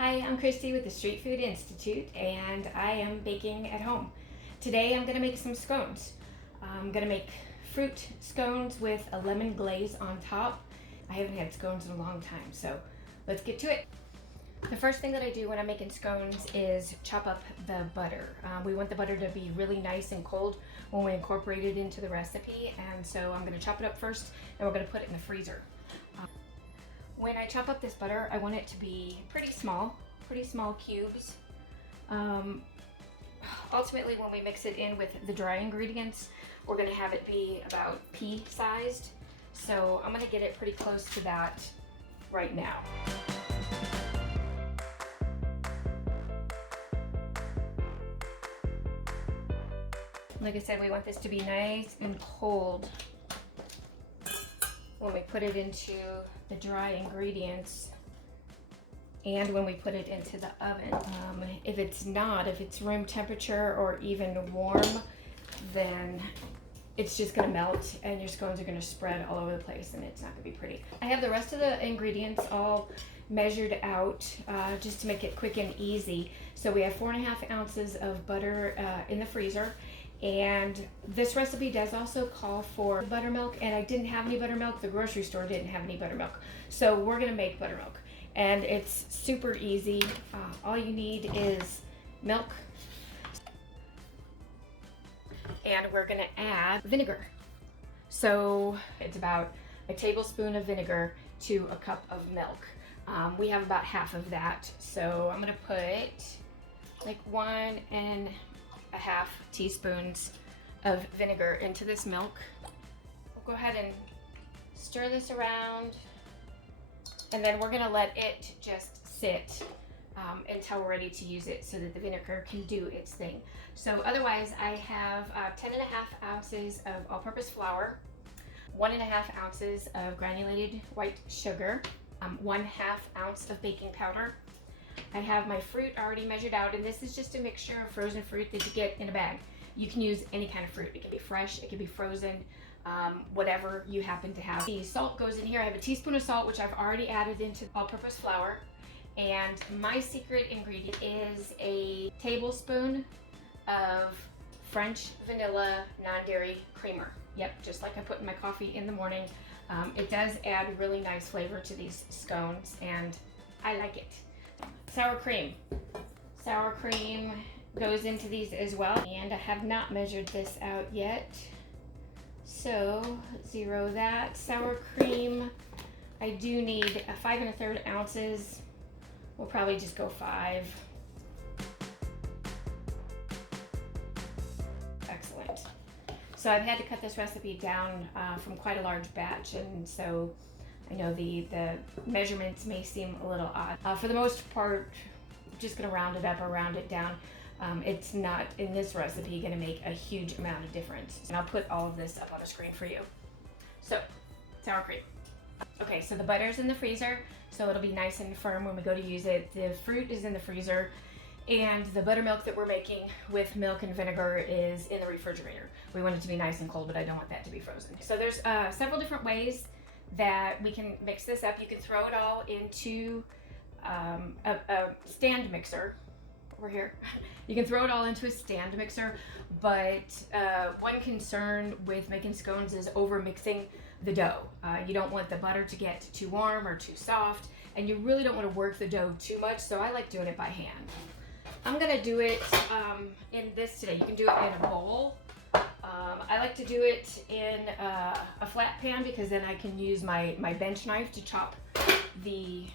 Hi, I'm Christy with the Street Food Institute, and I am baking at home. Today I'm going to make some scones. I'm going to make fruit scones with a lemon glaze on top. I haven't had scones in a long time, so let's get to it. The first thing that I do when I'm making scones is chop up the butter. We want the butter to be really nice and cold when we incorporate it into the recipe, and so I'm going to chop it up first, and we're going to put it in the freezer. When I chop up this butter, I want it to be pretty small cubes. Ultimately, when we mix it in with the dry ingredients, we're going to have it be about pea-sized. So I'm going to get it pretty close to that right now. Like I said, we want this to be nice and cold when we put it into the dry ingredients and when we put it into the oven. If it's room temperature or even warm, then it's just gonna melt and your scones are gonna spread all over the place and it's not gonna be pretty. I have the rest of the ingredients all measured out just to make it quick and easy. So we have 4.5 ounces of butter in the freezer. And this recipe does also call for buttermilk, and I didn't have any buttermilk. The grocery store didn't have any buttermilk. So we're gonna make buttermilk. And it's super easy. All you need is milk. And we're gonna add vinegar. So it's about a tablespoon of vinegar to a cup of milk. We have about half of that. So I'm gonna put like 1.5 teaspoons of vinegar into this milk. We'll go ahead and stir this around, and then we're gonna let it just sit until we're ready to use it so that the vinegar can do its thing. So otherwise, I have 10.5 ounces of all-purpose flour, 1.5 ounces of granulated white sugar, 1/2 ounce of baking powder. I have my fruit already measured out, and this is just a mixture of frozen fruit that you get in a bag. You can use any kind of fruit. It can be fresh, it can be frozen, whatever you happen to have. The salt goes in here. I have a teaspoon of salt, which I've already added into all-purpose flour. And my secret ingredient is a tablespoon of French vanilla non-dairy creamer. Yep, just like I put in my coffee in the morning. It does add really nice flavor to these scones, and I like it. Sour cream. Sour cream goes into these as well, and I have not measured this out yet, so zero that. Sour cream, I do need 5 1/3 ounces. We'll probably just go 5. Excellent. So I've had to cut this recipe down from quite a large batch, and so I know the measurements may seem a little odd. For the most part, I'm just gonna round it up or round it down. It's not, in this recipe, gonna make a huge amount of difference. And I'll put all of this up on the screen for you. So, sour cream. Okay, so the butter's in the freezer, so it'll be nice and firm when we go to use it. The fruit is in the freezer, and the buttermilk that we're making with milk and vinegar is in the refrigerator. We want it to be nice and cold, but I don't want that to be frozen. So there's several different ways that we can mix this up. You can throw it all into a stand mixer over here. You can throw it all into a stand mixer, but one concern with making scones is over mixing the dough. You don't want the butter to get too warm or too soft, and you really don't want to work the dough too much, so I like doing it by hand. I'm gonna do it in this today. You can do it in a bowl. I like to do it in a flat pan because then I can use my bench knife to chop the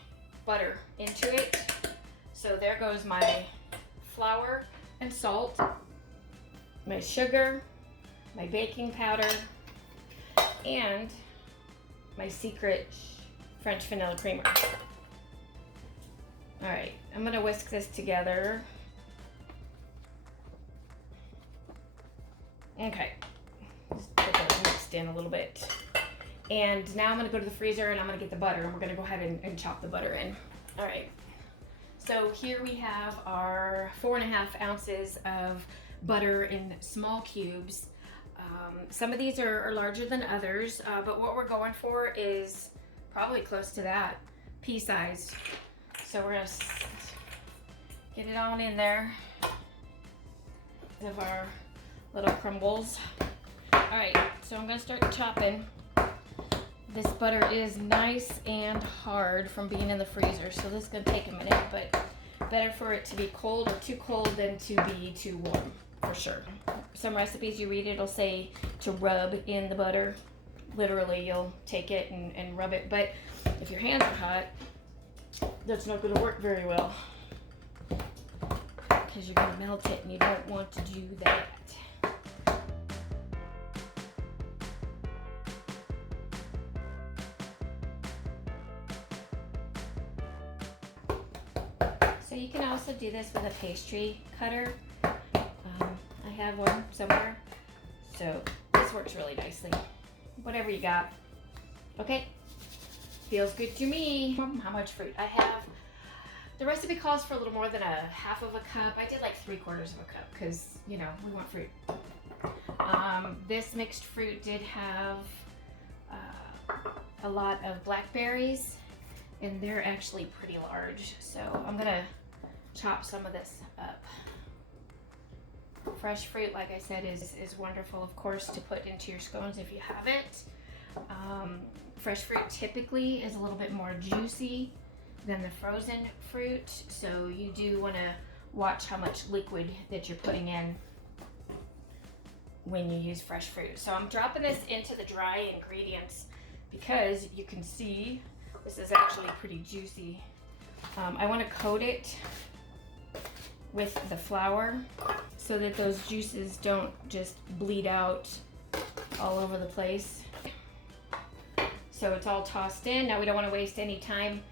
butter into it. So there goes my flour and salt, my sugar, my baking powder, and my secret French vanilla creamer. All right, I'm gonna whisk this together. Okay, just get that mixed in a little bit. And now I'm gonna go to the freezer and I'm gonna get the butter, and we're gonna go ahead and chop the butter in. All right, so here we have our 4.5 ounces of butter in small cubes. Some of these are larger than others, but what we're going for is probably close to that, pea-sized. So we're gonna Get it on in there of our little crumbles. All right, so I'm gonna start chopping. This butter is nice and hard from being in the freezer, so this is gonna take a minute, but better for it to be cold or too cold than to be too warm, for sure. Some recipes you read, it'll say to rub in the butter. Literally, you'll take it and rub it, but if your hands are hot, that's not gonna work very well because you're gonna melt it and you don't want to do that. So you can also do this with a pastry cutter. I have one somewhere, so this works really nicely. Whatever you got. Okay, feels good to me. How much fruit I have? The recipe calls for a little more than a half of a cup. I did like 3/4 of a cup because, you know, we want fruit. This mixed fruit did have a lot of blackberries, and they're actually pretty large. So I'm gonna chop some of this up. Fresh fruit, like I said, is wonderful, of course, to put into your scones if you have it. Fresh fruit typically is a little bit more juicy than the frozen fruit, so you do want to watch how much liquid that you're putting in when you use fresh fruit. So I'm dropping this into the dry ingredients because you can see this is actually pretty juicy. I want to coat it with the flour so that those juices don't just bleed out all over the place. So it's all tossed in. Now we don't want to waste any time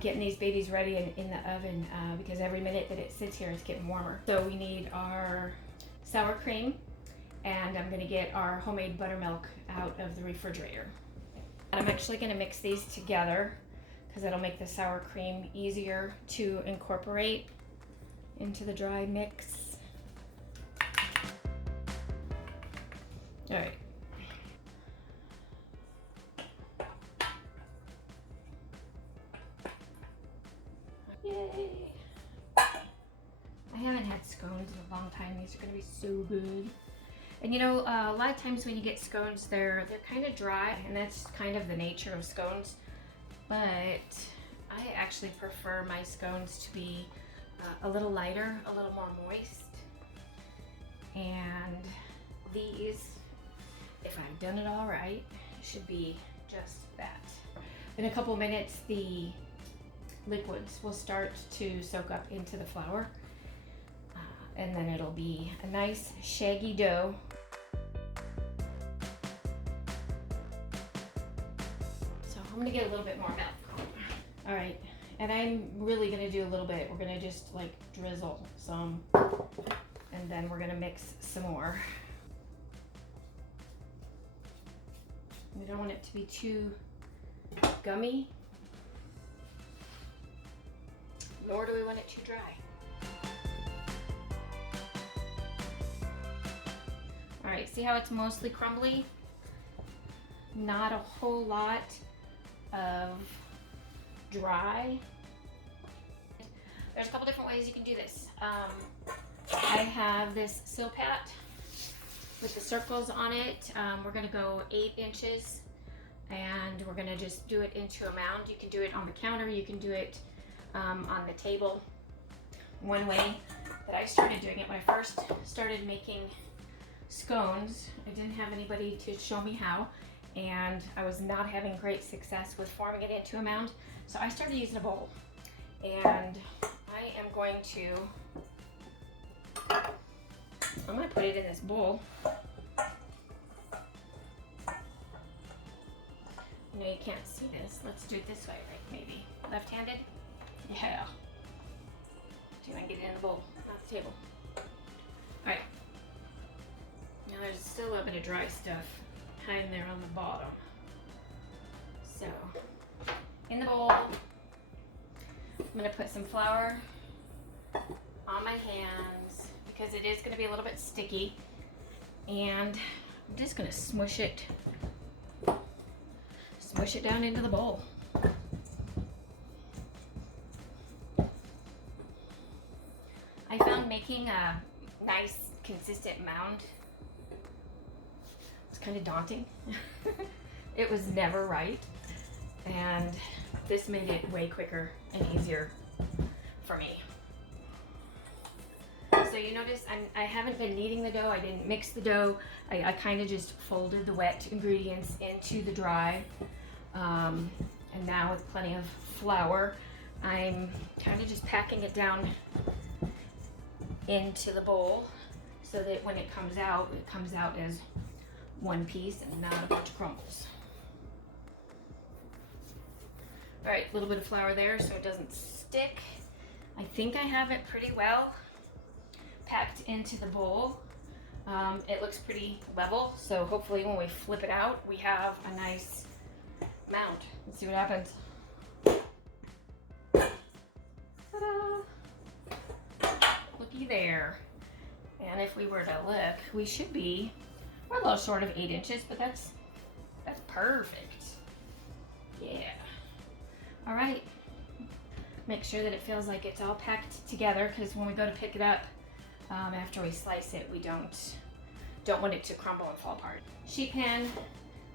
getting these babies ready in the oven because every minute that it sits here it's getting warmer. So we need our sour cream, and I'm going to get our homemade buttermilk out of the refrigerator. I'm actually going to mix these together because that'll make the sour cream easier to incorporate into the dry mix. All right. Yay! I haven't had scones in a long time. These are gonna be so good. And you know, a lot of times when you get scones, they're kind of dry, and that's kind of the nature of scones. But I actually prefer my scones to be a little lighter, a little more moist. And these, if I've done it all right, should be just that. In a couple minutes, the liquids will start to soak up into the flour, and then it'll be a nice shaggy dough. So I'm gonna get a little bit more milk. All right. And I'm really gonna do a little bit. We're gonna just like drizzle some, and then we're gonna mix some more. We don't want it to be too gummy, nor do we want it too dry. All right, see how it's mostly crumbly? Not a whole lot of dry. There's a couple different ways you can do this. I have this Silpat with the circles on it. We're gonna go 8 inches, and we're gonna just do it into a mound. You can do it on the counter, you can do it on the table. One way that I started doing it when I first started making scones, I didn't have anybody to show me how, and I was not having great success with forming it into a mound. So I started using a bowl, and I am going to, I'm going to put it in this bowl. No, you can't see this. Let's do it this way, right? Maybe left-handed. Yeah. See if I can get it in the bowl, not the table. All right. Now there's still a little bit of dry stuff hiding there on the bottom. So in the bowl, I'm gonna put some flour on my hands because it is gonna be a little bit sticky, and I'm just gonna smush it down into the bowl. making a nice consistent mound was kind of daunting. It was never right, and this made it way quicker and easier for me. So you notice I haven't been kneading the dough. I didn't mix the dough. I kind of just folded the wet ingredients into the dry. And now with plenty of flour, I'm kind of just packing it down into the bowl so that when it comes out as one piece and not a bunch of crumbles. All right, a little bit of flour there so it doesn't stick. I think I have it pretty well packed into the bowl. It looks pretty level, so hopefully when we flip it out, we have a nice mound. Let's see what happens. Ta-da! Looky there. And if we were to look, we're a little short of 8 inches, but that's perfect. Yeah. All right. Make sure that it feels like it's all packed together, because when we go to pick it up, after we slice it, we don't want it to crumble and fall apart. Sheet pan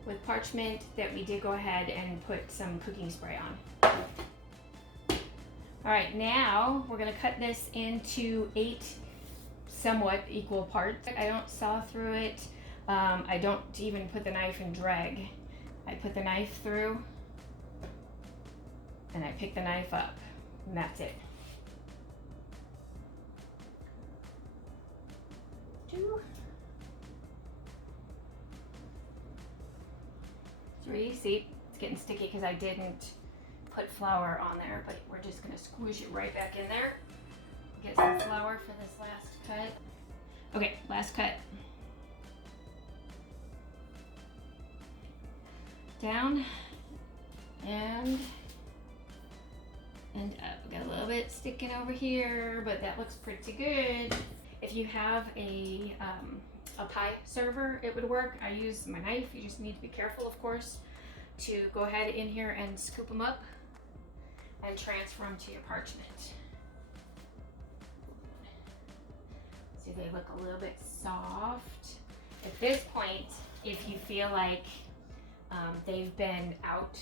with parchment that we did go ahead and put some cooking spray on. All right, now we're gonna cut this into 8 somewhat equal parts. I don't saw through it. I don't even put the knife and drag. I put the knife through and I pick the knife up, and that's it. 2, 3, see, it's getting sticky because I didn't put flour on there, but we're just gonna squish it right back in there. Get some flour for this last cut. Okay, last cut. Down and up. We got a little bit sticking over here, but that looks pretty good. If you have a pie server, it would work. I use my knife. You just need to be careful, of course, to go ahead in here and scoop them up and transfer them to your parchment. See, they look a little bit soft. At this point, if you feel like they've been out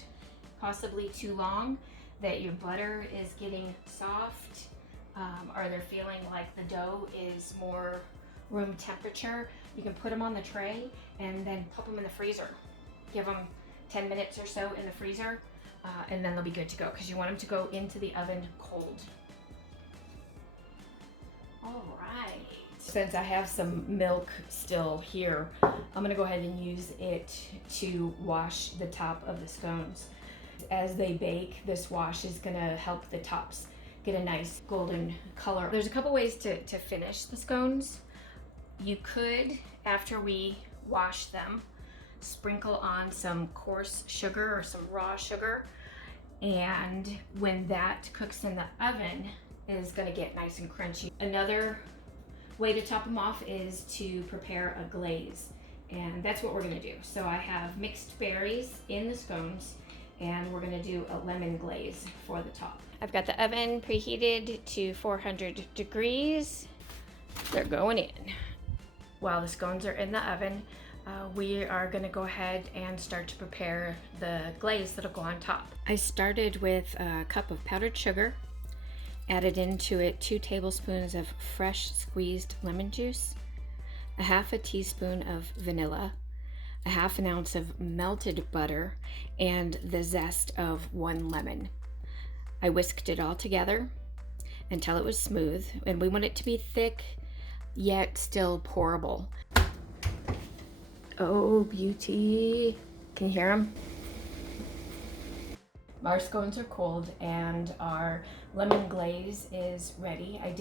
possibly too long, that your butter is getting soft, or they're feeling like the dough is more room temperature, you can put them on the tray and then pop them in the freezer. Give them 10 minutes or so in the freezer, and then they'll be good to go, because you want them to go into the oven cold. All right. Since I have some milk still here, I'm gonna go ahead and use it to wash the top of the scones. As they bake, this wash is gonna help the tops get a nice golden color. There's a couple ways to finish the scones. You could, after we wash them, sprinkle on some coarse sugar or some raw sugar, and when that cooks in the oven, it is gonna get nice and crunchy. Another way to top them off is to prepare a glaze, and that's what we're gonna do. So I have mixed berries in the scones, and we're gonna do a lemon glaze for the top. I've got the oven preheated to 400 degrees. They're going in. While the scones are in the oven, we are gonna go ahead and start to prepare the glaze that'll go on top. I started with a cup of powdered sugar, added into it 2 tablespoons of fresh squeezed lemon juice, a half a teaspoon of vanilla, a half an ounce of melted butter, and the zest of 1 lemon. I whisked it all together until it was smooth, and we want it to be thick yet still pourable. Oh, beauty. Can you hear them? Our scones are cold and our lemon glaze is ready. I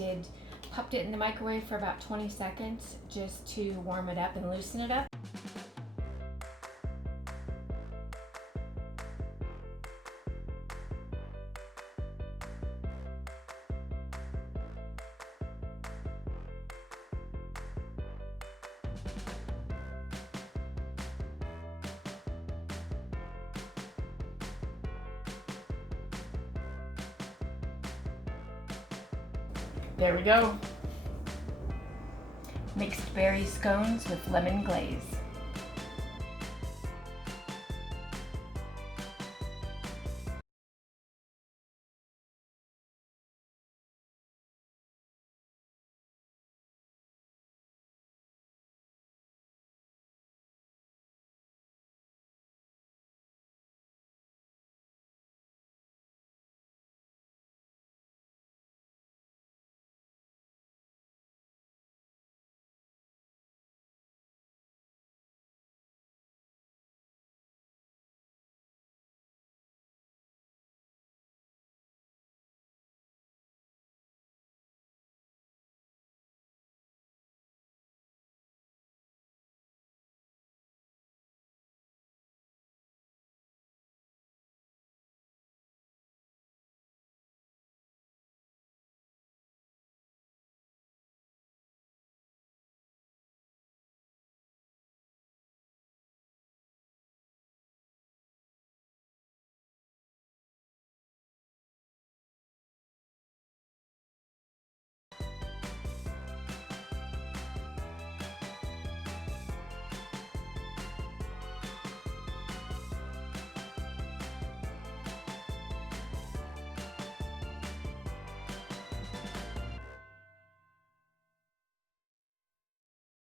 popped it in the microwave for about 20 seconds just to warm it up and loosen it up. There we go. Mixed berry scones with lemon glaze.